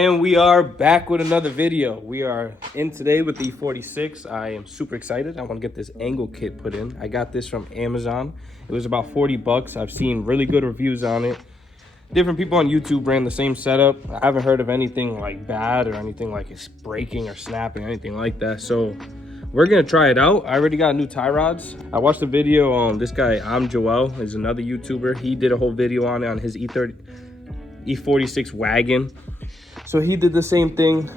And we are back with another video. We are in today with the E46. I am super excited. I want to get this angle kit put in. I got this from Amazon. It was about 40 bucks. I've seen really good reviews on it. Different people on YouTube ran the same setup. I haven't heard of anything like bad or anything like it's breaking or snapping, anything like that. So we're gonna try it out. I already got new tie rods. I watched a video on this guy, Joel, is another YouTuber. He did a whole video on it on his E46 wagon. So he did the same thing.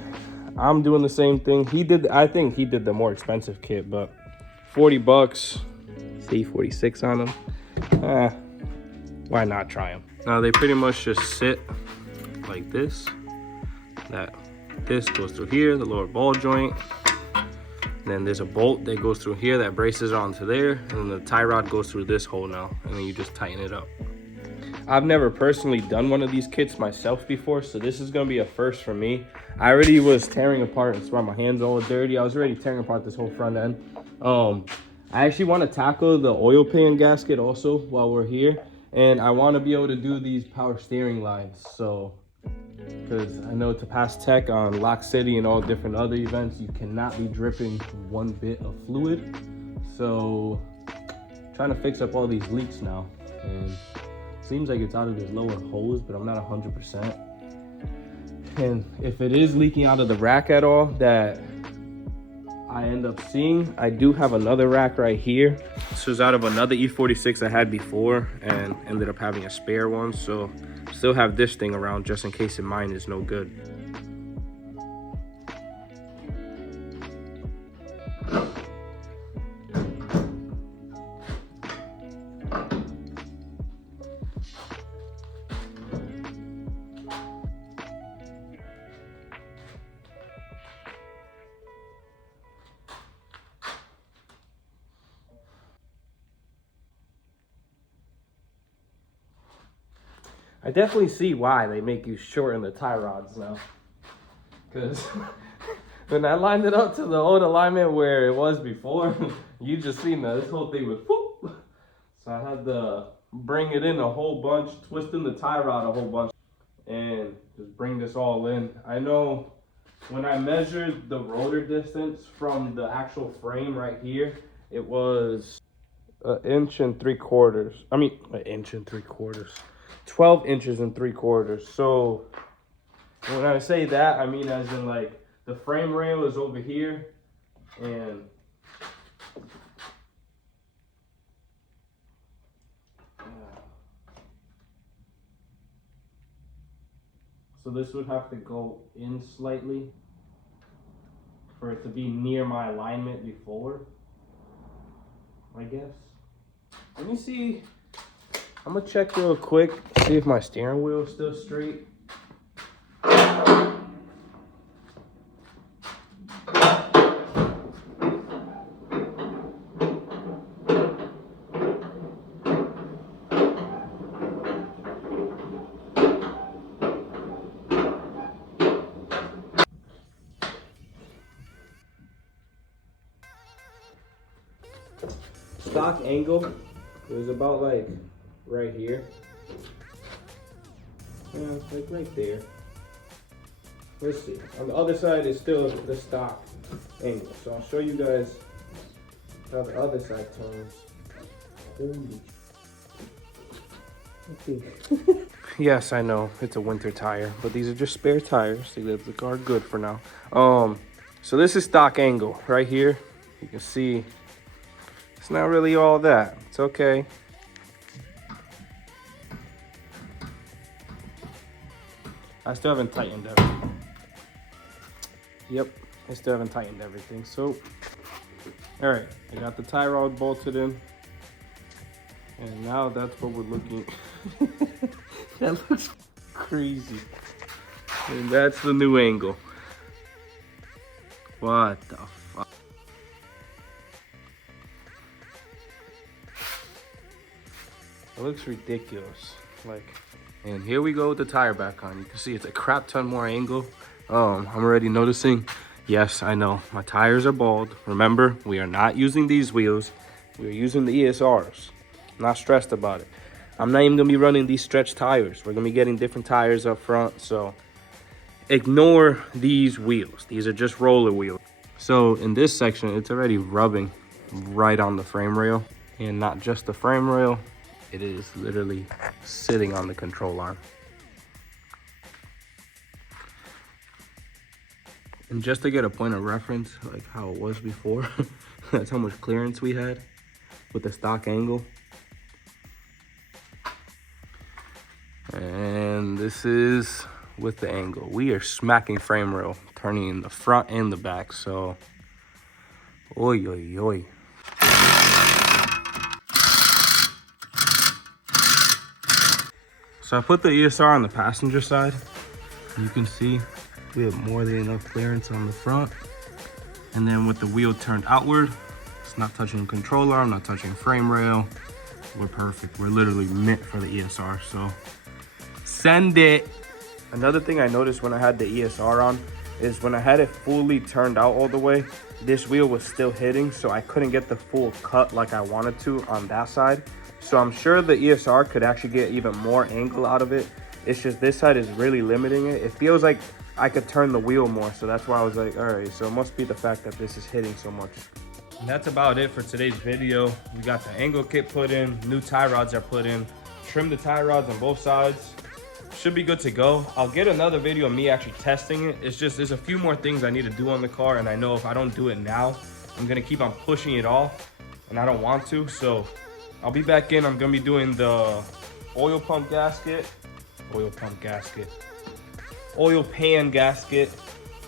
I'm doing the same thing. I think he did the more expensive kit, but 40 bucks, E46 on them. Why not try them? Now they pretty much just sit like this. This goes through here, the lower ball joint. And then there's a bolt that goes through here that braces onto there. And then the tie rod goes through this hole now. And then you just tighten it up. I've never personally done one of these kits myself before, so this is gonna be a first for me. I already was tearing apart, that's why my hands all dirty. I was already tearing apart this whole front end. I actually want to tackle the oil pan gasket also while we're here, and I want to be able to do these power steering lines. So, because I know to pass tech on Lock City and all different other events, you cannot be dripping one bit of fluid. So, trying to fix up all these leaks now, and seems like it's out of this lower hose, but I'm not 100%. And if it is leaking out of the rack at all that I end up seeing, I do have another rack right here. This was out of another E46 I had before and ended up having a spare one. So still have this thing around just in case mine is no good. I definitely see why they make you shorten the tie rods now. Because when I lined it up to the old alignment where it was before, you just seen that this whole thing was whoop. So I had to bring it in a whole bunch, twisting the tie rod a whole bunch, and just bring this all in. I know when I measured the rotor distance from the actual frame right here, it was 1 3/4 inches. I mean, 1 3/4 inches. 12 inches and 3/4. So when I say that, I mean as in like the frame rail is over here, and so this would have to go in slightly for it to be near my alignment before, I guess. Let me see. I'm gonna check real quick, see if my steering wheel is still straight. Stock angle, it was about like right here. Yeah, like right there. Let's see. On the other side is still the stock angle. So I'll show you guys how the other side turns. Holy. Okay. Yes, I know it's a winter tire, but these are just spare tires. They are good for now. So this is stock angle right here. You can see it's not really all that. It's okay. I still haven't tightened everything. Yep, I still haven't tightened everything. So, all right, I got the tie rod bolted in. And now that's what we're looking. That looks crazy. And that's the new angle. What the fuck? It looks ridiculous. Like, and here we go with the tire back on. You can see it's a crap ton more angle. I'm already noticing. Yes, I know my tires are bald. Remember, we are not using these wheels. We're using the ESRs. I'm not stressed about it. I'm not even gonna be running these stretch tires. We're gonna be getting different tires up front. So ignore these wheels. These are just roller wheels. So in this section, it's already rubbing right on the frame rail, and not just the frame rail, it is literally sitting on the control arm. And just to get a point of reference, like how it was before, that's how much clearance we had with the stock angle. And this is with the angle. We are smacking frame rail, turning in the front and the back, so oi, oi, oi. So I put the ESR on the passenger side. You can see we have more than enough clearance on the front. And then with the wheel turned outward, it's not touching the controller, I'm not touching frame rail. We're perfect. We're literally meant for the ESR, so send it. Another thing I noticed when I had the ESR on is when I had it fully turned out all the way, this wheel was still hitting, so I couldn't get the full cut like I wanted to on that side. So I'm sure the ESR could actually get even more angle out of it. It's just this side is really limiting it. It feels like I could turn the wheel more, so that's why I was like, all right, so it must be the fact that this is hitting so much. And that's about it for today's video. We got the angle kit put in, new tie rods are put in, trim the tie rods on both sides. Should be good to go. I'll get another video of me actually testing it. It's just, there's a few more things I need to do on the car, and I know if I don't do it now, I'm gonna keep on pushing it off, and I don't want to. So I'll be back in. I'm gonna be doing the oil pan gasket.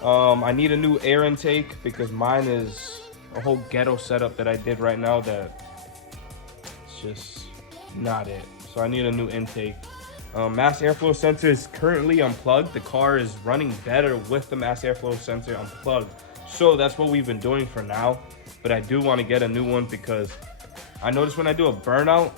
I need a new air intake because mine is a whole ghetto setup that I did right now that it's just not it. So I need a new intake. Mass airflow sensor is currently unplugged. The car is running better with the mass airflow sensor unplugged. So that's what we've been doing for now. But I do want to get a new one because I noticed when I do a burnout,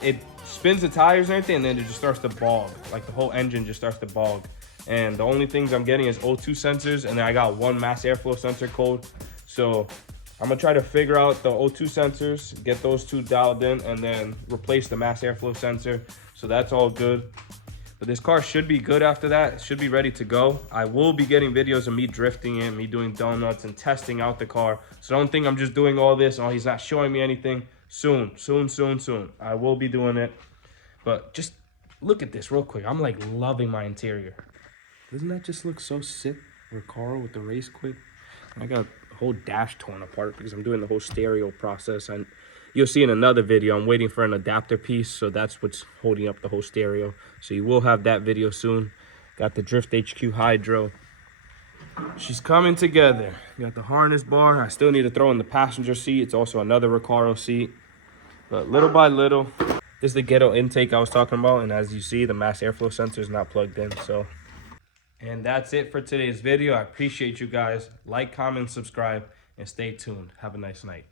it spins the tires and everything, and then it just starts to bog. Like the whole engine just starts to bog. And the only things I'm getting is O2 sensors, and then I got one mass airflow sensor code. So I'm gonna try to figure out the O2 sensors, get those two dialed in, and then replace the mass airflow sensor. So that's all good. But this car should be good after that. It should be ready to go. I will be getting videos of me drifting it, me doing donuts and testing out the car. So don't think I'm just doing all this. Oh, he's not showing me anything. Soon. I will be doing it. But just look at this real quick. I'm like loving my interior. Doesn't that just look so sick? Recaro with the race quit. I got the whole dash torn apart because I'm doing the whole stereo process. And you'll see in another video, I'm waiting for an adapter piece. So that's what's holding up the whole stereo. So you will have that video soon. Got the Drift HQ Hydro. She's coming together. Got the harness bar. I still need to throw in the passenger seat. It's also another Recaro seat. But little by little, this is the ghetto intake I was talking about. And as you see, the mass airflow sensor is not plugged in. And that's it for today's video. I appreciate you guys. Like, comment, subscribe, and stay tuned. Have a nice night.